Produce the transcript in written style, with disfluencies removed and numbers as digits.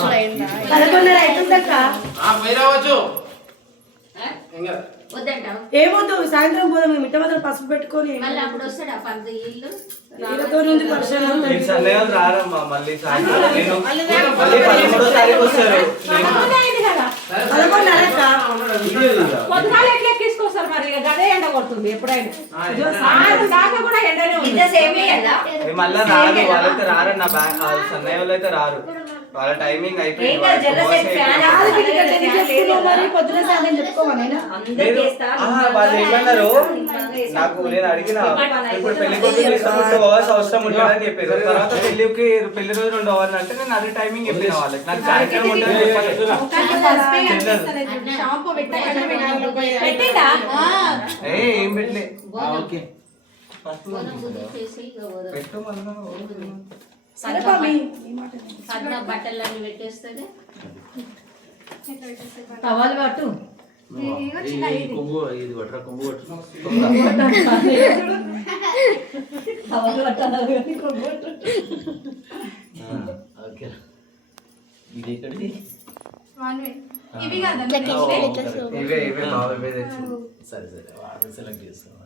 11:30 అవుతుందక్క. ఏమొద్దు సాయంత్రం పోదాం మిట్ట మధ్య పసుపు పెట్టుకొని రారమ్మా మళ్ళీ సాయంత్రం 13వ తారీఖు వస్తారు. మళ్ళీ రారు వాళ్ళైతే రారన్న సన్నయ్య వాళ్ళు అయితే రారు. వాళ్ళ టైమింగ్ అయిపోయింది. వాళ్ళు ఏమన్నారు నాకు, నేను అడిగిన ఇప్పుడు పెళ్లి కొడుకు 2 hours అవసరం ఉంటుందని చెప్పారు. తర్వాత పెళ్లి రోజు 2 hours అంటే నేను అదే టైమింగ్ చెప్పిన వాళ్ళకి. నాకు సాయంత్రం ఉంటుంది ఏం పెట్టలే. పెట్టు బట్టలన్నీ పెట్టేస్తుంది టవల్ పట్టు కొంగు ఇది పట్టరా కొంగు పట్టు ఇది ఎక్కడిది ఇవి కదా ఇవే తెచ్చు. సరే సరే సెలెక్ట్ చేస్తాను.